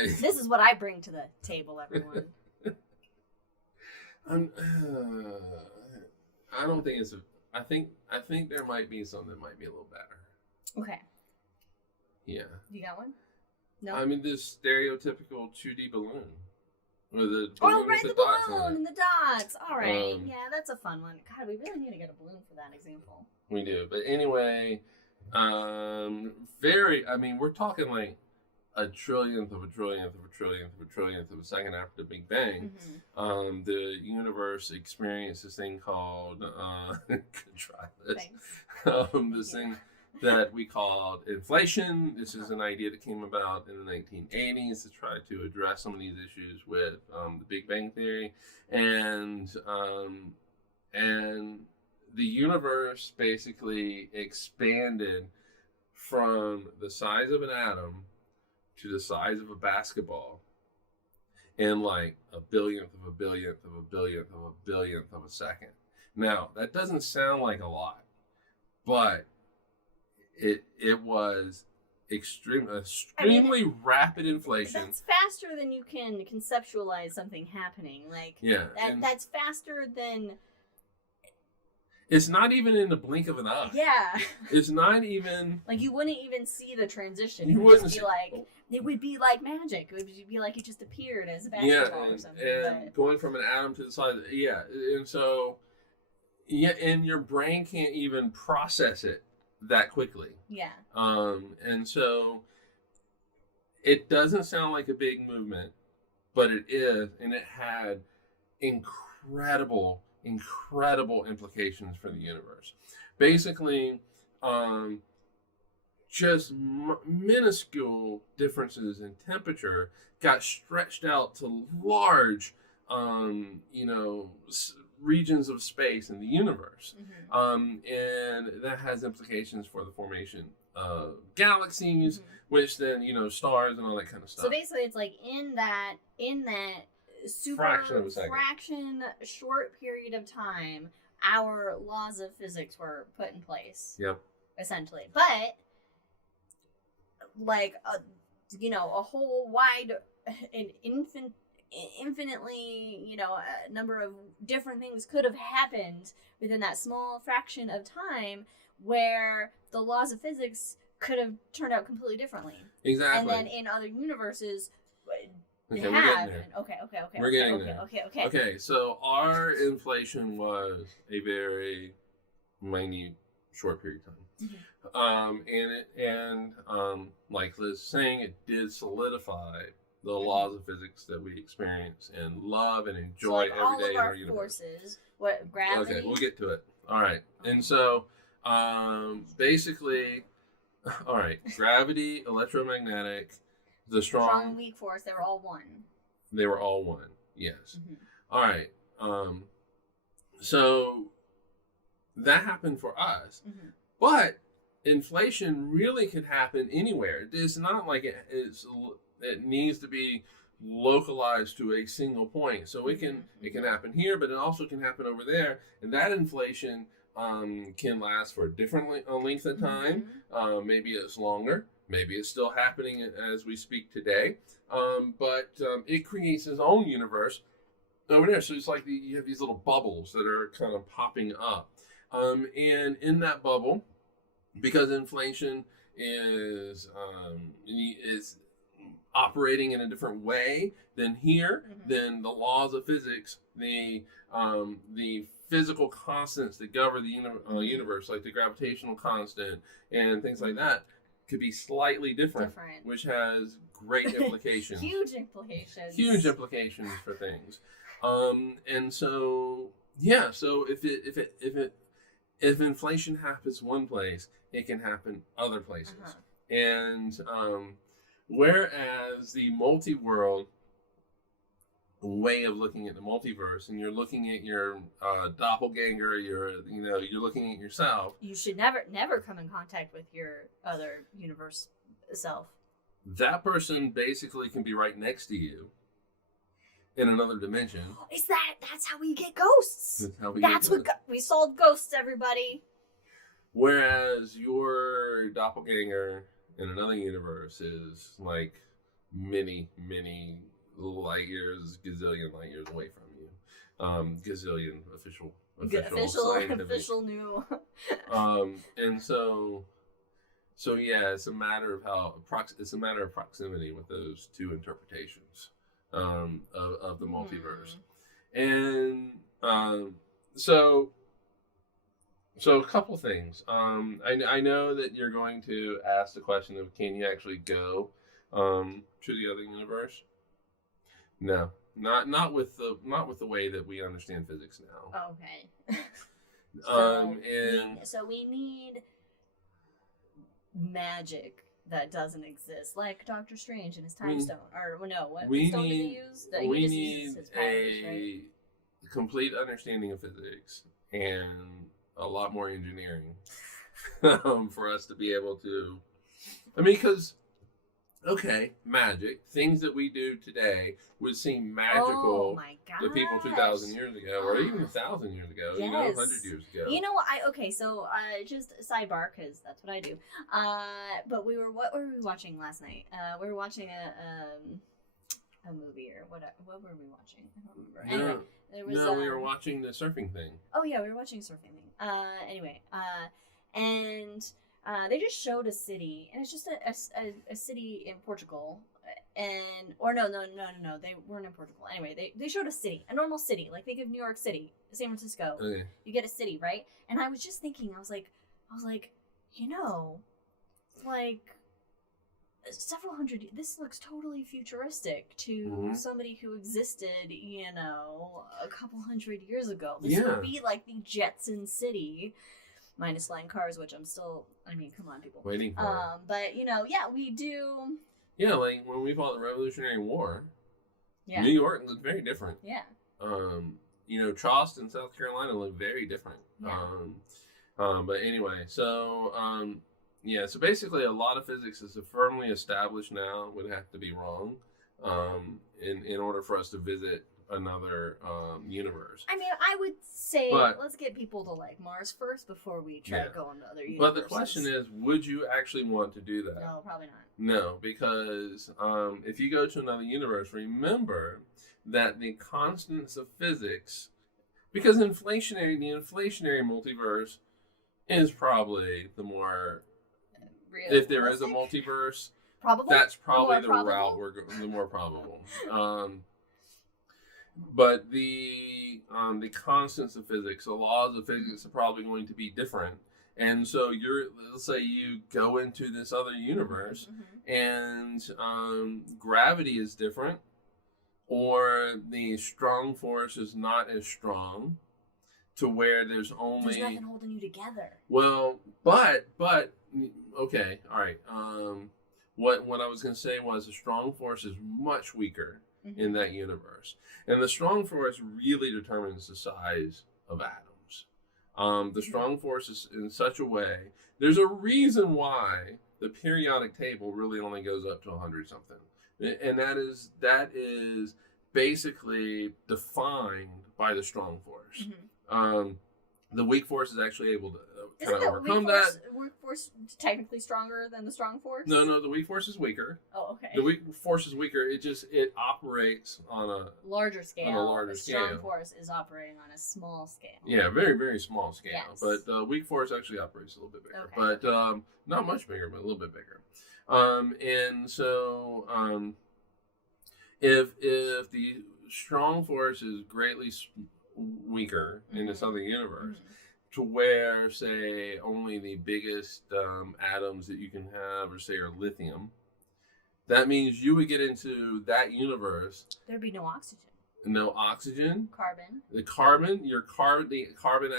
This is what I bring to the table, everyone. I don't think it's. I think there might be something that might be a little better. Okay. Yeah. You got one? No. I mean, this stereotypical 2D balloon. Or the balloon right, the balloon and the dots. All right. Yeah, that's a fun one. God, we really need to get a balloon for that example. We do. But anyway, I mean, we're talking like a trillionth of a trillionth of a trillionth of a trillionth of a second after the Big Bang. Mm-hmm. The universe experienced this thing called, good try this, this thing that we called inflation. This is an idea that came about in the 1980s to try to address some of these issues with the Big Bang Theory. And the universe basically expanded from the size of an atom to the size of a basketball in like a billionth of a billionth of a billionth of a billionth of a second. Now, that doesn't sound like a lot, but it was extremely rapid inflation. That's faster than you can conceptualize something happening. Like, yeah, that's faster than... It's not even in the blink of an eye. Yeah. It's not even... Like, you wouldn't even see the transition. You wouldn't see... It would be like magic. It would be like it just appeared as a basketball or something. And going from an atom to the size... Yeah, and so... Yeah, and your brain can't even process it that quickly. Yeah. And so... It doesn't sound like a big movement, but it is, and it had incredible implications for the universe. Basically, just minuscule differences in temperature got stretched out to large, regions of space in the universe. Mm-hmm. And that has implications for the formation of galaxies, mm-hmm. which then, stars and all that kind of stuff. So basically it's like in that super fraction short period of time, our laws of physics were put in place. Yep. Essentially. But like a whole wide and infinitely, a number of different things could have happened within that small fraction of time where the laws of physics could have turned out completely differently. Exactly. And then in other universes we're getting there. Okay. We're getting there. Okay. Okay, so our inflation was a very minute, short period of time. Mm-hmm. Like Liz is saying, it did solidify the laws of physics that we experience and love and enjoy every day in our universe. Forces, what gravity? Okay, we'll get to it. All right, and so basically, all right, gravity, electromagnetic. The strong and weak force, they were all one. They were all one, yes. Mm-hmm. All right. So that happened for us. Mm-hmm. But inflation really could happen anywhere. It's not like it needs to be localized to a single point. So it can happen here, but it also can happen over there. And that inflation can last for a different length of time. Mm-hmm. Maybe it's longer. Maybe it's still happening as we speak today, but it creates its own universe over there. So it's like you have these little bubbles that are kind of popping up. And in that bubble, because inflation is operating in a different way than here, mm-hmm. then the laws of physics, the physical constants that govern the universe, like the gravitational constant and things like that, could be slightly different, which has great implications. Huge implications for things. And so, yeah, so if it if inflation happens one place, it can happen other places. And whereas the multi-world way of looking at the multiverse, and you're looking at your doppelganger, you're looking at yourself. You should never come in contact with your other universe self. That person basically can be right next to you in another dimension. That's how we get ghosts. We solved ghosts, everybody. Whereas your doppelganger in another universe is like many light years, gazillion light years away from you. Gazillion official new. And so yeah, it's a matter of proximity with those two interpretations of the multiverse. And so a couple things. I know that you're going to ask the question of, can you actually go to the other universe? No, not with the way that we understand physics now. Okay. So we need magic that doesn't exist, like Doctor Strange and his time stone. Or no, what stone did he use? We need a complete understanding of physics and a lot more engineering for us to be able to. I mean, because. Okay, magic. Things that we do today would seem magical to people 2,000 years ago, or even 1,000 years ago, 100 years ago. You know what? So just a sidebar, because that's what I do. But what were we watching last night? We were watching a movie, or what were we watching? I don't remember. Anyway, we were watching the surfing thing. Oh yeah, we were watching a surfing thing. Anyway, and they just showed a city, and it's just a city in Portugal, no, they weren't in Portugal. Anyway, they showed a city, a normal city, like think of New York City, San Francisco. Okay. You get a city, right? And I was just thinking, I was like, like several hundred. This looks totally futuristic to somebody who existed, a couple hundred years ago. This would be like the Jetson City. Minus flying cars, which I'm still, come on, people. Waiting for. But, we do. Yeah, like when we fought the Revolutionary War, New York looked very different. Yeah. Charleston, South Carolina looked very different. Yeah. But anyway, so basically a lot of physics is firmly established now would have to be wrong in order for us to visit another universe. I would say let's get people to like Mars first before we try to go into other universes. But the question is, would you actually want to do that? No, probably not. No, because if you go to another universe, remember that the constants of physics, because the inflationary multiverse is probably the more, if there is a multiverse, that's probably the route the more probable. But the constants of physics, the laws of physics are probably going to be different. And so let's say you go into this other universe and gravity is different, or the strong force is not as strong to where there's nothing holding you together. Well, but okay, all right. What I was going to say was the strong force is much weaker in that universe. And the strong force really determines the size of atoms. The strong force is in such a way, there's a reason why the periodic table really only goes up to 100 something. And that is basically defined by the strong force. The weak force is actually able to kind of overcome that. Isn't the weak force technically stronger than the strong force? No, the weak force is weaker. Oh, okay. The weak force is weaker. It operates on a larger scale. The strong force is operating on a small scale. Yeah, very, very small scale. Yes. But the weak force actually operates a little bit bigger. Okay. But not much bigger, but a little bit bigger. And so if the strong force is greatly weaker in this other universe, to where, say, only the biggest atoms that you can have, or say, are lithium, that means you would get into that universe. There'd be no oxygen. no oxygen. Carbon. The carbon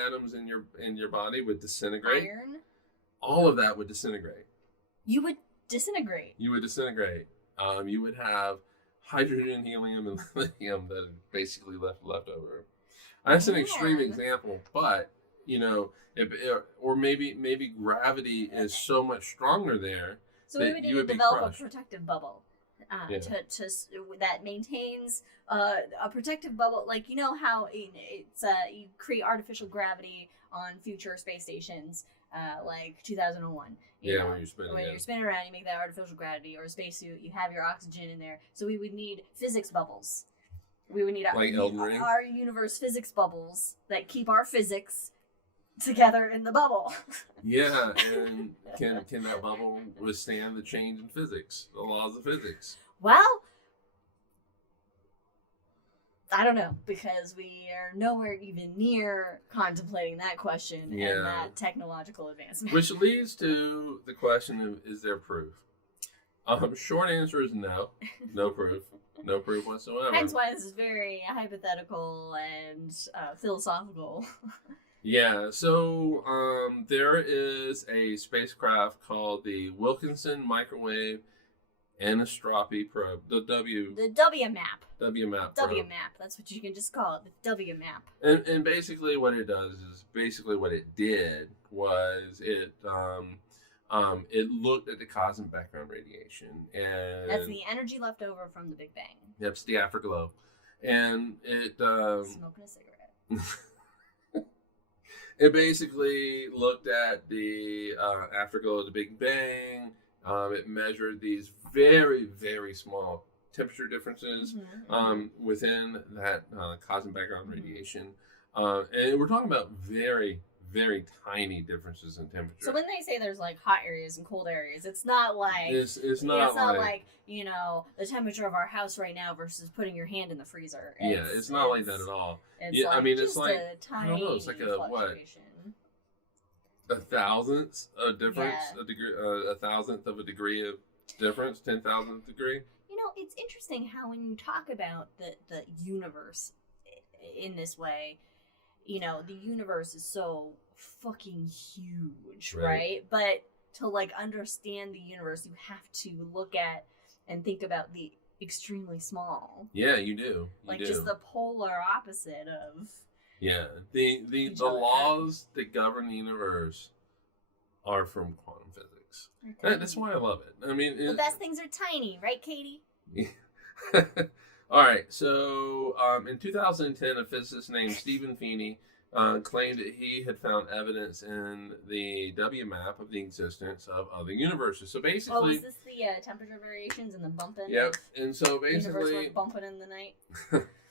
atoms in your body would disintegrate. Iron. All of that would disintegrate. You would disintegrate. You would disintegrate. You would have hydrogen, helium, and lithium that are basically left over. That's an extreme example, but or maybe gravity is so much stronger there. So we would need to develop a protective bubble to that maintains a protective bubble. Like, you know how it's you create artificial gravity on future space stations, like 2001. When you're spinning around, you make that artificial gravity, or a spacesuit. You have your oxygen in there. So we would need physics bubbles. We would need our universe physics bubbles that keep our physics together in the bubble. Yeah, and can that bubble withstand the change in physics, the laws of physics? Well, I don't know, because we are nowhere even near contemplating that question and that technological advancement. Which leads to the question of, is there proof? Short answer is no. No proof. No proof whatsoever. Hence why this is very hypothetical and philosophical. Yeah, so there is a spacecraft called the Wilkinson Microwave Anisotropy Probe, the WMAP. WMAP, that's what you can just call it, the WMAP. And basically what it does is, what it did was it looked at the cosmic background radiation, and that's the energy left over from the Big Bang. Yep, it's the afterglow. And it smoking a cigarette. It basically looked at the afterglow of the Big Bang. It measured these very, very small temperature differences within that cosmic background radiation. And we're talking about very, very tiny differences in temperature. So when they say there's like hot areas and cold areas, it's not like it's not like the temperature of our house right now versus putting your hand in the freezer. It's not like that at all. It's I mean, it's like a tiny, I don't know, it's like a thousandth of difference, a thousandth of a degree of difference, 10,000th degree. It's interesting how when you talk about the universe in this way, the universe is so fucking huge, right? But to understand the universe, you have to look at and think about the extremely small. Yeah, you do. Just the polar opposite of. Yeah, the laws that govern the universe are from quantum physics. That's why I love it. I mean, the best things are tiny, right, Katie? All right. So, in 2010, a physicist named Stephen Feeney claimed that he had found evidence in the WMAP of the existence of other universes. So basically, is this the temperature variations and the bumping? Yep. And so basically, universe was bumping in the night.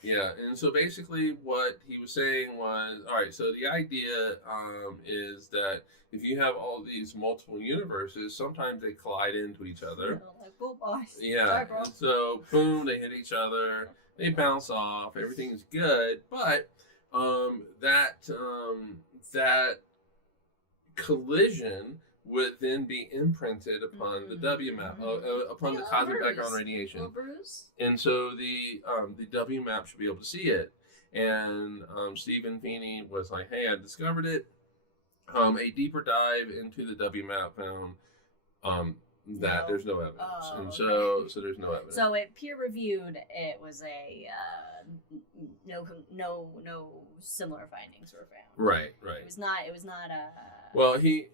Yeah, and so basically what he was saying was, all right, so the idea is that if you have all these multiple universes, sometimes they collide into each other. Yeah, sorry, bro. So boom, they hit each other, they bounce off, everything's good, but that collision would then be imprinted upon the WMAP, upon the cosmic background radiation. And so the WMAP should be able to see it. And Stephen Feeney was like, hey, I discovered it. A deeper dive into the WMAP found that there's no evidence. And so there's no evidence. So it peer reviewed, it was a no similar findings were found. Right. It was not a. Well, and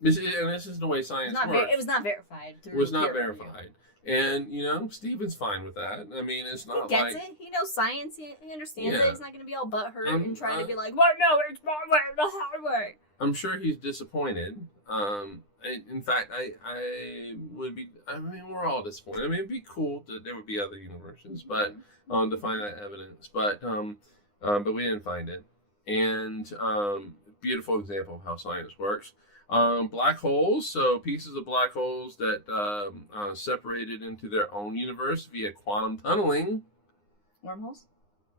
this is the way science works. It was not verified. It was not verified. And, Stephen's fine with that. I mean, it's not he gets it. He knows science. He understands it. He's not going to be all butthurt and trying to be like, well, no, it's my way, the hard way. I'm sure he's disappointed. In fact, I would be, we're all disappointed. I mean, it'd be cool that there would be other universes, but to find that evidence. But we didn't find it. And beautiful example of how science works. Black holes, so pieces of black holes that separated into their own universe via quantum tunneling. Wormholes?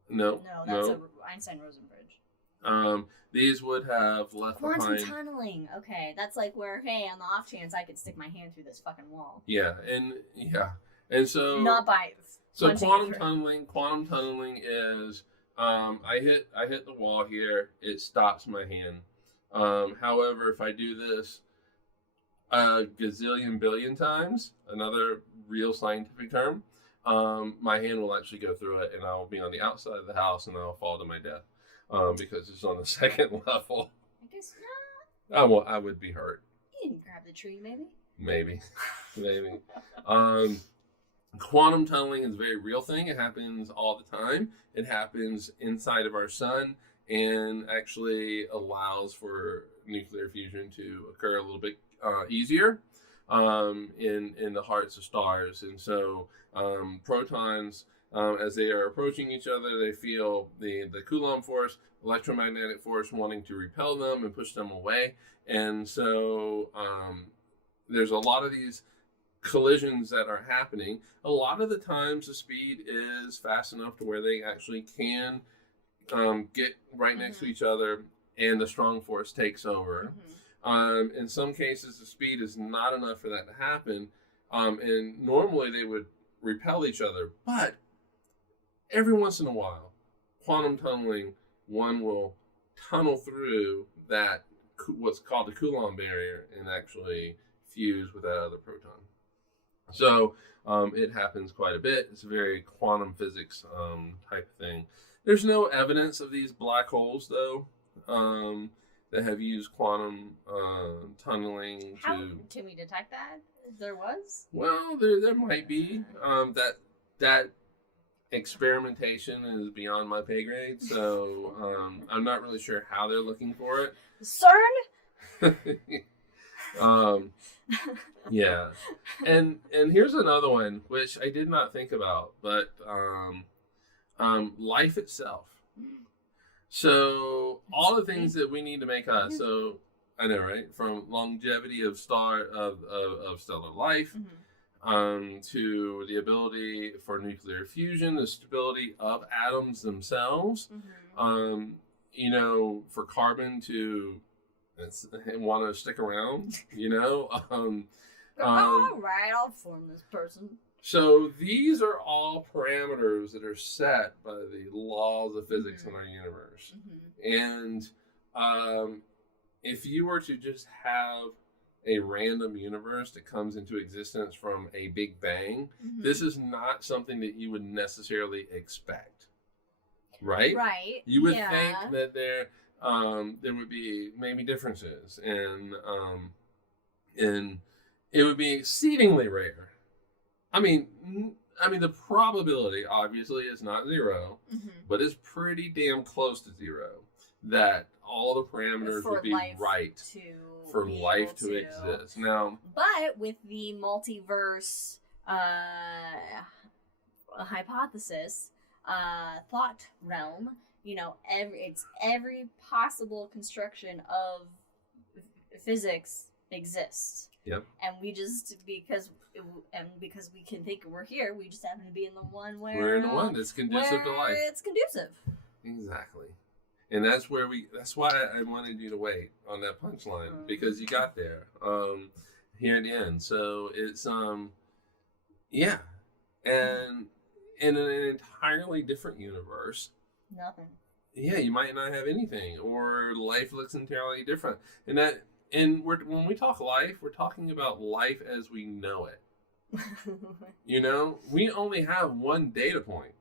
No, that's a Einstein-Rosen bridge. These would have left behind. Quantum tunneling. Okay, that's like where, hey, on the off chance I could stick my hand through this fucking wall. Yeah, And so not by quantum tunneling is I hit the wall here, it stops my hand. However, if I do this a gazillion billion times, another real scientific term, my hand will actually go through it, and I will be on the outside of the house, and I will fall to my death because it's on the second level. I guess I would be hurt. you can grab the tree, maybe. Maybe. Quantum tunneling is a very real thing. It happens all the time. It happens inside of our sun and actually allows for nuclear fusion to occur a little bit easier in the hearts of stars. And so protons, as they are approaching each other, they feel the Coulomb force, electromagnetic force wanting to repel them and push them away. And so there's a lot of these collisions that are happening. A lot of the times the speed is fast enough to where they actually can get right next to each other and the strong force takes over. In some cases the speed is not enough for that to happen, and normally they would repel each other, but every once in a while, quantum tunneling, one will tunnel through that what's called the Coulomb barrier and actually fuse with that other proton. So it happens quite a bit. It's a very quantum physics type of thing. There's no evidence of these black holes, though, that have used quantum tunneling. How can we detect that? There was? Well, there might be. That experimentation is beyond my pay grade, so I'm not really sure how they're looking for it. CERN? Yeah, and here's another one which I did not think about, but life itself. So all the things that we need to make us. So I know, right? From longevity of stellar life, to the ability for nuclear fusion, the stability of atoms themselves. For carbon to want to stick around, all right, I'll form this person. So these are all parameters that are set by the laws of physics in our universe. And if you were to just have a random universe that comes into existence from a big bang, this is not something that you would necessarily expect, right? Right. You would think that there would be maybe differences, and it would be exceedingly rare. I mean, the probability obviously is not zero, but it's pretty damn close to zero that all the parameters would be right for life to exist. Now, but with the multiverse hypothesis, thought realm, every possible construction of physics exists. Yep. And we just because we can think we're here, we just happen to be in the one where we're in the one that's conducive to life. It's conducive. Exactly. And that's why I wanted you to wait on that punchline, because you got there here at the end. So it's and in an entirely different universe, nothing. Yeah, you might not have anything, or life looks entirely different. When we talk life, we're talking about life as we know it. We only have one data point.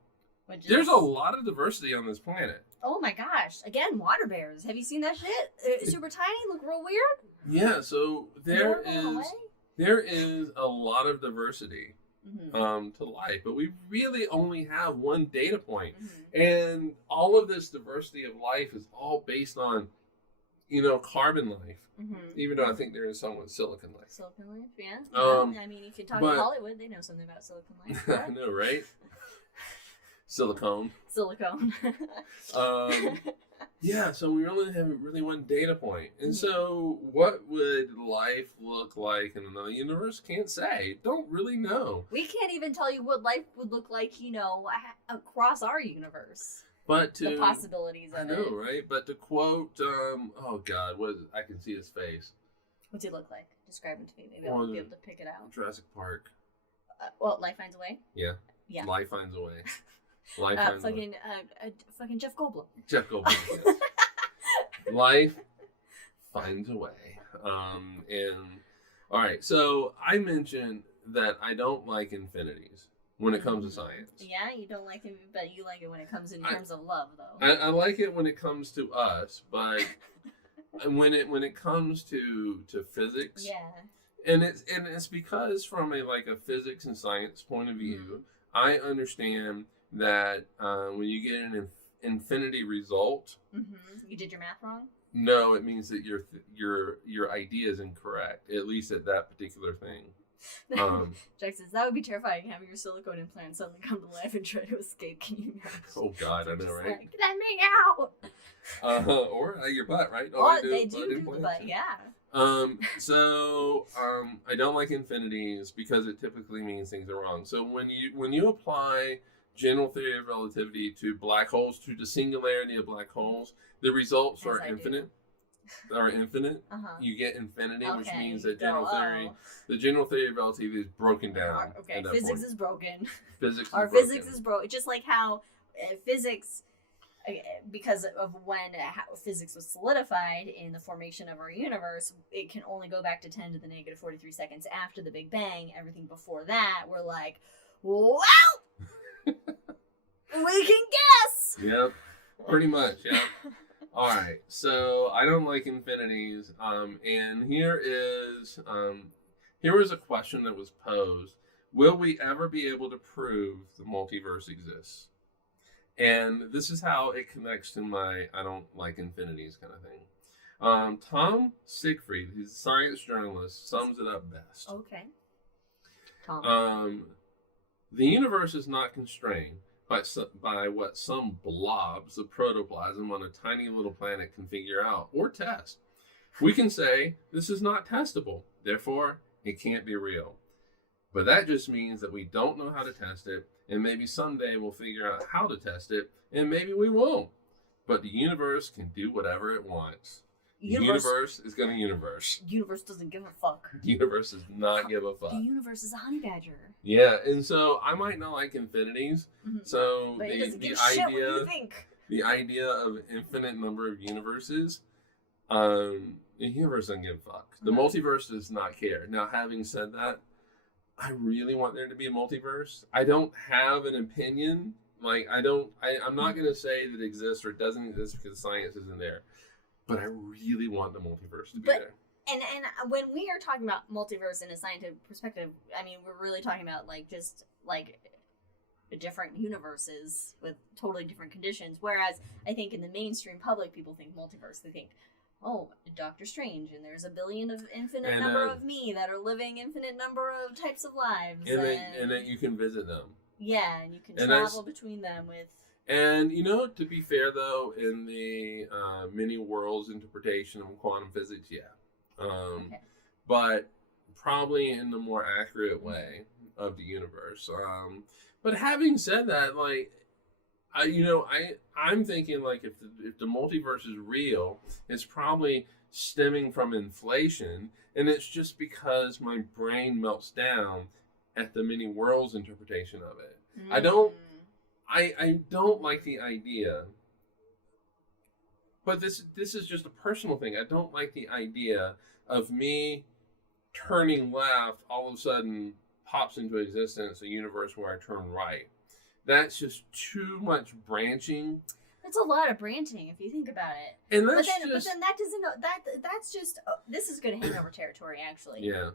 There's a lot of diversity on this planet. Oh my gosh. Again, water bears. Have you seen that shit? Super tiny, look real weird. Yeah, so there is a lot of diversity to life, but we really only have one data point. And all of this diversity of life is all based on, carbon life. Even though I think there is some with silicon life. Silicon life, yeah. I mean, if you talk to Hollywood, they know something about silicon life. I know, right? Silicone. Yeah, so we only have really one data point. And so what would life look like in another universe? Can't say. Don't really know. We can't even tell you what life would look like, across our universe. But the possibilities of it. I know, right? But to quote, oh God, I can see his face. What's he look like? Describe him to me. Maybe I'll be able to pick it out. Jurassic Park. Well, life finds a way. Yeah. Yeah. Life finds a way. Life finds a way. Fucking Jeff Goldblum. Jeff Goldblum. Yes. Life finds a way. And all right, so I mentioned that I don't like infinities when it comes to science. Yeah, you don't like it, but you like it when it comes in terms of love, though. I like it when it comes to us, but when it comes to physics, yeah, and it's because from a physics and science point of view, I understand that when you get an infinity result, you did your math wrong. No, it means that your idea is incorrect, at least at that particular thing. Jack says, that would be terrifying, having your silicone implant suddenly come to life and try to escape. Can you imagine? Oh, God, I know, right? Like, let me out! Or your butt, right? They do the butt, yeah. So I don't like infinities because it typically means things are wrong. So when you apply general theory of relativity to black holes, to the singularity of black holes, the results are infinite. You get infinity, which means that the general theory of relativity is broken down. Okay, physics is broken. Physics is broken. Just like how physics, because of how physics was solidified in the formation of our universe, it can only go back to 10 to the negative 43 seconds after the Big Bang. Everything before that, we're like, well, we can guess. Yep, pretty much. Yep. All right, so I don't like infinities, and here is a question that was posed: will we ever be able to prove the multiverse exists? And this is how it connects to my I don't like infinities kind of thing. Tom Siegfried, he's a science journalist, sums it up best. Okay. Tom. The universe is not constrained by what some blobs of protoplasm on a tiny little planet can figure out or test. We can say this is not testable, therefore it can't be real. But that just means that we don't know how to test it, and maybe someday we'll figure out how to test it, and maybe we won't. But the universe can do whatever it wants. The universe is going to universe. The universe doesn't give a fuck. The universe does not give a fuck. The universe is a honey badger. Yeah, and so I might not like infinities. So but the idea of infinite number of universes, the universe doesn't give a fuck. The multiverse does not care. Now, having said that, I really want there to be a multiverse. I don't have an opinion. I'm not going to say that it exists or it doesn't exist because science isn't there. But I really want the multiverse to be there. And when we are talking about multiverse in a scientific perspective, I mean, we're really talking about just different universes with totally different conditions. Whereas I think in the mainstream public, people think multiverse. They think, oh, Doctor Strange, and there's a billion of infinite number of me that are living infinite number of types of lives. And then you can visit them. Yeah, and you can travel between them with... And, to be fair, though, in the many worlds interpretation of quantum physics, but probably in the more accurate way of the universe. But having said that, I'm thinking, if the multiverse is real, it's probably stemming from inflation, and it's just because my brain melts down at the many worlds interpretation of it. I don't like the idea, but this is just a personal thing. I don't like the idea of me turning left, all of a sudden pops into existence a universe where I turn right. That's just too much branching. That's a lot of branching if you think about it. And but then that doesn't that's just this is good hangover territory actually. Yeah.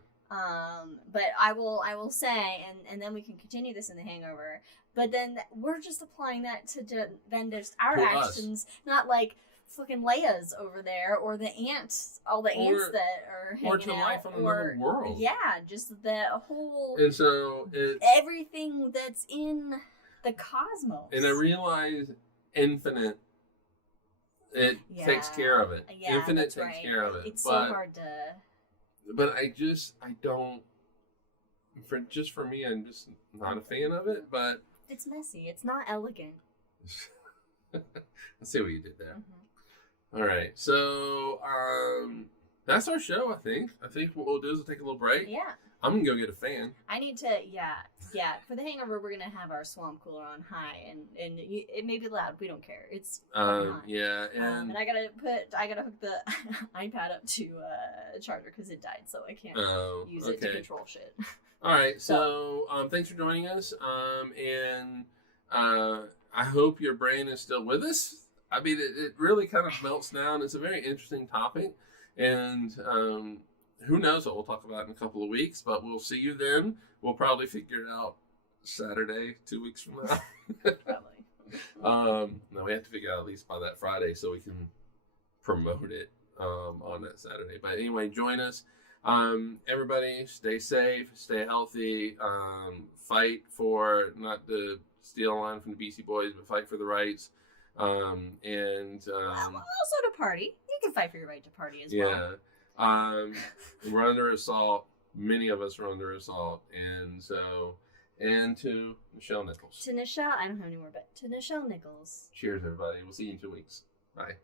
But I will say, and then we can continue this in the hangover. But then we're just applying that to then just our actions, not like fucking Leia's over there or the ants, all the ants that are hanging out. Or to life on another world. Yeah, just the whole. And so it's everything that's in the cosmos. And I realize infinite. It takes care of it. Yeah, Infinite takes care of it. It's so hard to. But I don't. For me, I'm just not a fan of it. But it's messy. It's not elegant. I see what you did there. All right. So, That's our show, I think. I think what we'll do is we'll take a little break. Yeah. I'm going to go get a fan. I need to, yeah. For the hangover, we're going to have our swamp cooler on high, and it may be loud. We don't care. It's yeah. and I got to hook the iPad up to a charger because it died, so I can't use it to control shit. All right. So thanks for joining us. And I hope your brain is still with us. I mean, it really kind of melts down. It's a very interesting topic. And who knows what we'll talk about in a couple of weeks, but we'll see you then. We'll probably figure it out Saturday, 2 weeks from now. Probably. No, we have to figure it out at least by that Friday so we can promote it on that Saturday. But anyway, join us. Everybody, stay safe, stay healthy, fight for, not to steal a line from the Beastie Boys, but fight for the rights. Also to party. You can fight for your right to party as well. Yeah. We're under assault. Many of us are under assault. And to Nichelle Nichols. To Nichelle, I don't have any more, but to Nichelle Nichols. Cheers, everybody. We'll see you in 2 weeks. Bye.